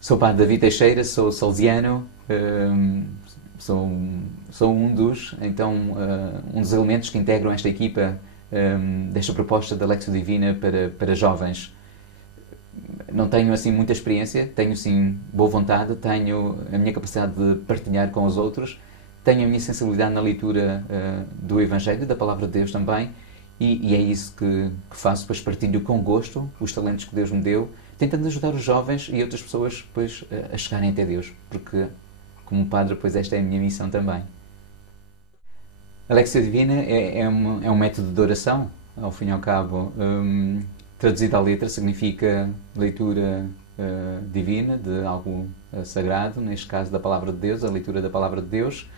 Sou o Padre David Teixeira, sou salesiano, sou um dos elementos que integram esta equipa desta proposta da Lectio Divina para jovens. Não tenho assim muita experiência, tenho sim boa vontade, tenho a minha capacidade de partilhar com os outros, tenho a minha sensibilidade na leitura do Evangelho, da Palavra de Deus também, e é isso que faço, pois partilho com gosto os talentos que Deus me deu, tentando ajudar os jovens e outras pessoas pois, a chegarem até Deus, porque como padre, pois esta é a minha missão também. A Lectio Divina é um método de oração, ao fim e ao cabo. Traduzido à letra, significa leitura divina de algo sagrado, neste caso da Palavra de Deus, a leitura da Palavra de Deus.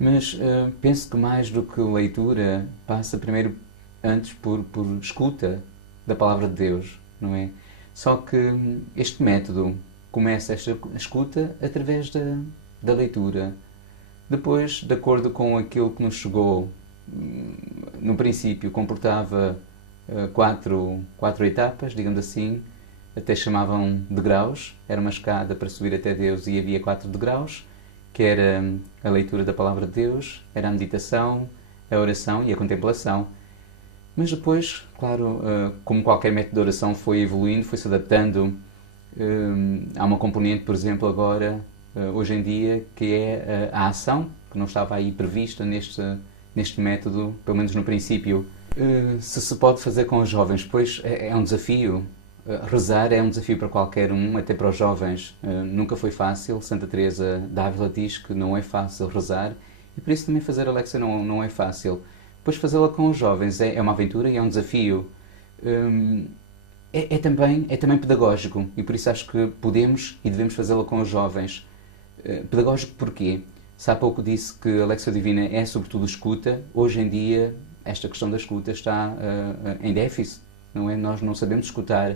Mas penso que mais do que leitura, passa primeiro, antes, por escuta da Palavra de Deus, não é? Só que este método começa esta escuta através da leitura. Depois, de acordo com aquilo que nos chegou, no princípio comportava quatro etapas, digamos assim, até chamavam degraus. Era uma escada para subir até Deus e havia 4 degraus, que era a leitura da Palavra de Deus, era a meditação, a oração e a contemplação. Mas depois, claro, como qualquer método de oração foi evoluindo, foi-se adaptando. Há uma componente, por exemplo, agora, hoje em dia, que é a ação, que não estava aí prevista neste método, pelo menos no princípio. Se pode fazer com os jovens, pois é um desafio. Rezar é um desafio para qualquer um, até para os jovens. Nunca foi fácil. Santa Teresa d'Ávila diz que não é fácil rezar e por isso também fazer a Lectio não é fácil. Pois fazê-la com os jovens é uma aventura e é um desafio. É também pedagógico e por isso acho que podemos e devemos fazê-la com os jovens. Pedagógico porquê? Se há pouco disse que a Lectio Divina é sobretudo escuta, hoje em dia esta questão da escuta está em déficit, não é? Nós não sabemos escutar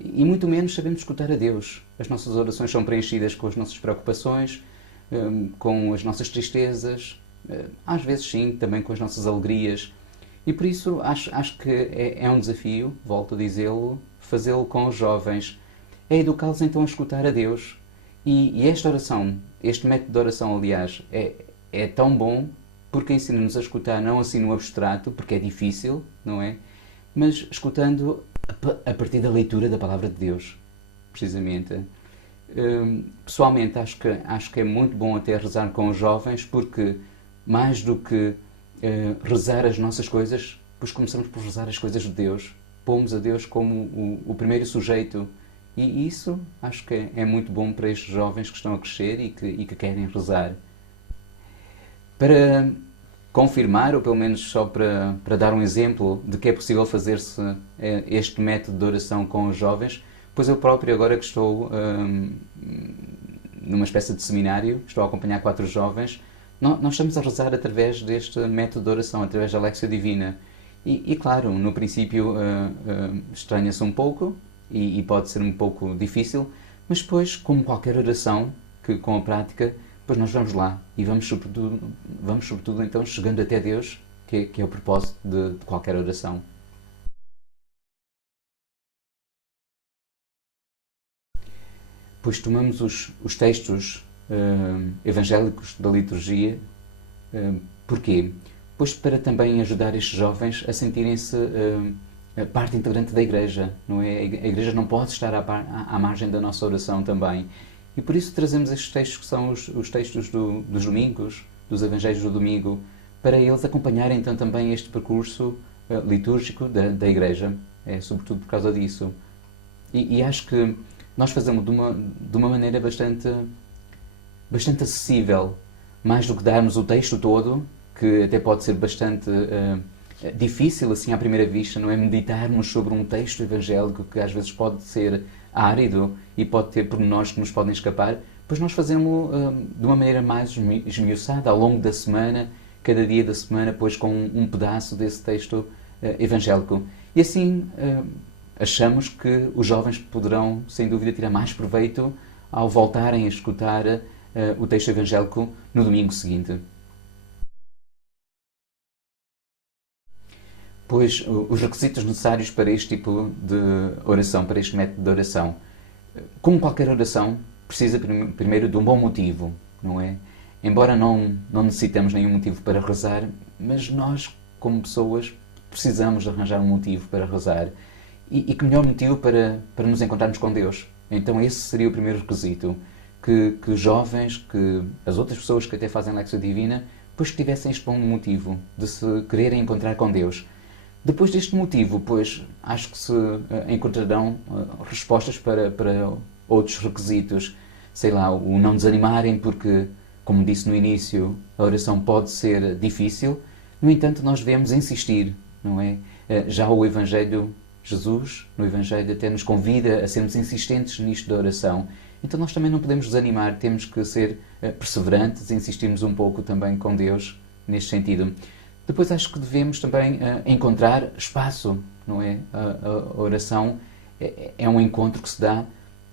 e muito menos sabemos escutar a Deus. As nossas orações são preenchidas com as nossas preocupações, com as nossas tristezas, às vezes sim, também com as nossas alegrias. E por isso acho que é um desafio, volto a dizê-lo, fazê-lo com os jovens. É educá-los então a escutar a Deus. E esta oração, este método de oração, aliás, é tão bom porque ensina-nos a escutar não assim no abstrato, porque é difícil, não é? Mas escutando a partir da leitura da Palavra de Deus, precisamente. Pessoalmente, acho que é muito bom até rezar com os jovens, porque mais do que rezar as nossas coisas, pois começamos por rezar as coisas de Deus. Pomos a Deus como o primeiro sujeito. E isso acho que é muito bom para estes jovens que estão a crescer e que querem rezar. Para confirmar, ou pelo menos só para dar um exemplo de que é possível fazer-se este método de oração com os jovens, pois eu próprio, agora que estou numa espécie de seminário, estou a acompanhar 4 jovens, nós estamos a rezar através deste método de oração, através da Lectio Divina. E claro, no princípio estranha-se um pouco e pode ser um pouco difícil, mas depois, como qualquer oração, que com a prática, depois nós vamos lá e vamos sobretudo então chegando até Deus, que é o propósito de qualquer oração. Pois tomamos os textos evangélicos da liturgia. Porquê? Pois para também ajudar estes jovens a sentirem-se parte integrante da Igreja, não é? A Igreja não pode estar à margem da nossa oração também. E por isso trazemos estes textos que são os textos dos domingos, dos Evangelhos do domingo, para eles acompanharem então também este percurso litúrgico da Igreja. É sobretudo por causa disso. E acho que nós fazemos de uma maneira bastante acessível, mais do que darmos o texto todo, que até pode ser bastante difícil assim à primeira vista, não é? Meditarmos sobre um texto evangélico que às vezes pode ser árido e pode ter pormenores que nos podem escapar, pois nós fazemos de uma maneira mais esmiuçada ao longo da semana, cada dia da semana, pois com um pedaço desse texto evangélico. E assim achamos que os jovens poderão, sem dúvida, tirar mais proveito ao voltarem a escutar o texto evangélico no domingo seguinte. Pois os requisitos necessários para este tipo de oração, para este método de oração. Como qualquer oração, precisa primeiro de um bom motivo, não é? Embora não necessitemos nenhum motivo para rezar, mas nós, como pessoas, precisamos de arranjar um motivo para rezar. E que melhor motivo para nos encontrarmos com Deus? Então esse seria o primeiro requisito. Que os jovens, que as outras pessoas que até fazem Lectio Divina, pois tivessem este bom motivo de se quererem encontrar com Deus. Depois deste motivo, pois, acho que se encontrarão respostas para outros requisitos. Sei lá, o não desanimarem, porque, como disse no início, a oração pode ser difícil. No entanto, nós devemos insistir, não é? Já o Evangelho, Jesus, no Evangelho, até nos convida a sermos insistentes nisto da oração. Então nós também não podemos desanimar, temos que ser perseverantes e insistirmos um pouco também com Deus neste sentido. Depois acho que devemos também encontrar espaço, não é? A oração é um encontro que se dá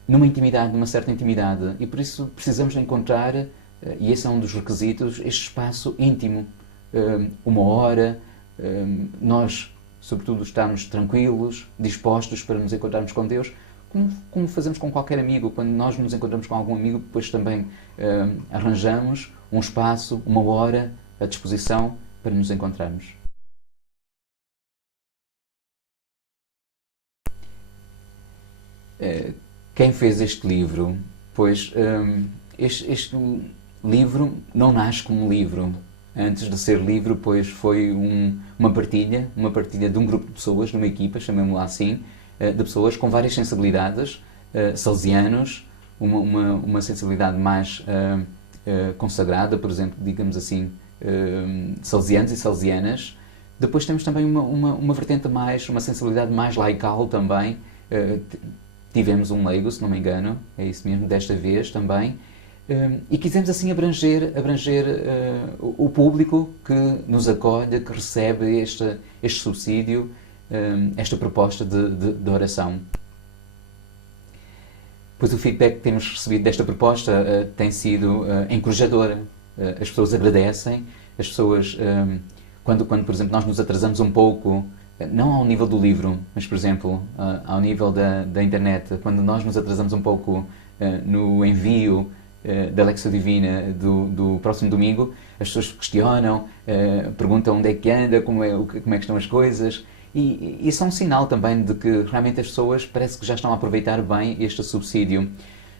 numa intimidade, numa certa intimidade, e por isso precisamos encontrar, e esse é um dos requisitos, este espaço íntimo, uma hora, nós, sobretudo, estarmos tranquilos, dispostos para nos encontrarmos com Deus, como fazemos com qualquer amigo. Quando nós nos encontramos com algum amigo, depois também arranjamos um espaço, uma hora à disposição para nos encontrarmos. Quem fez este livro? Pois este livro não nasce como um livro. Antes de ser livro, pois foi uma partilha de um grupo de pessoas, de uma equipa, chamemos-la assim, de pessoas com várias sensibilidades, salesianos, uma sensibilidade mais consagrada, por exemplo, digamos assim, salesianos e salesianas. Depois temos também uma vertente mais, uma sensibilidade mais laical também. Tivemos um leigo, se não me engano, é isso mesmo, desta vez também. E quisemos assim abranger o público que nos acolhe, que recebe este subsídio, esta proposta de oração. Pois o feedback que temos recebido desta proposta tem sido encorajador. As pessoas agradecem, as pessoas, quando, por exemplo, nós nos atrasamos um pouco, não ao nível do livro, mas, por exemplo, ao nível da internet, quando nós nos atrasamos um pouco no envio da Lectio Divina do próximo domingo, as pessoas questionam, perguntam onde é que anda, como é que estão as coisas, e isso é um sinal também de que realmente as pessoas parece que já estão a aproveitar bem este subsídio.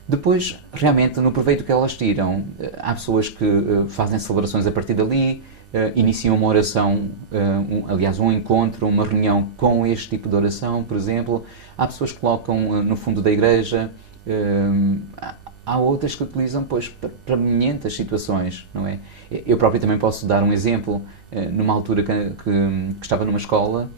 Depois, realmente, no proveito que elas tiram, há pessoas que fazem celebrações a partir dali, iniciam uma oração, aliás, um encontro, uma reunião com este tipo de oração, por exemplo. Há pessoas que colocam no fundo da igreja. Há outras que utilizam, pois, para milhentas situações, não é? Eu próprio também posso dar um exemplo. Numa altura que estava numa escola,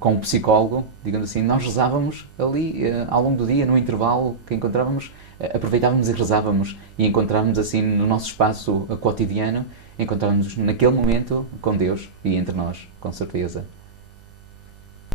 com um psicólogo, digamos assim, nós rezávamos ali, ao longo do dia, no intervalo que encontrávamos, aproveitávamos e rezávamos, e encontrávamos assim, no nosso espaço cotidiano, encontrávamos naquele momento com Deus e entre nós, com certeza.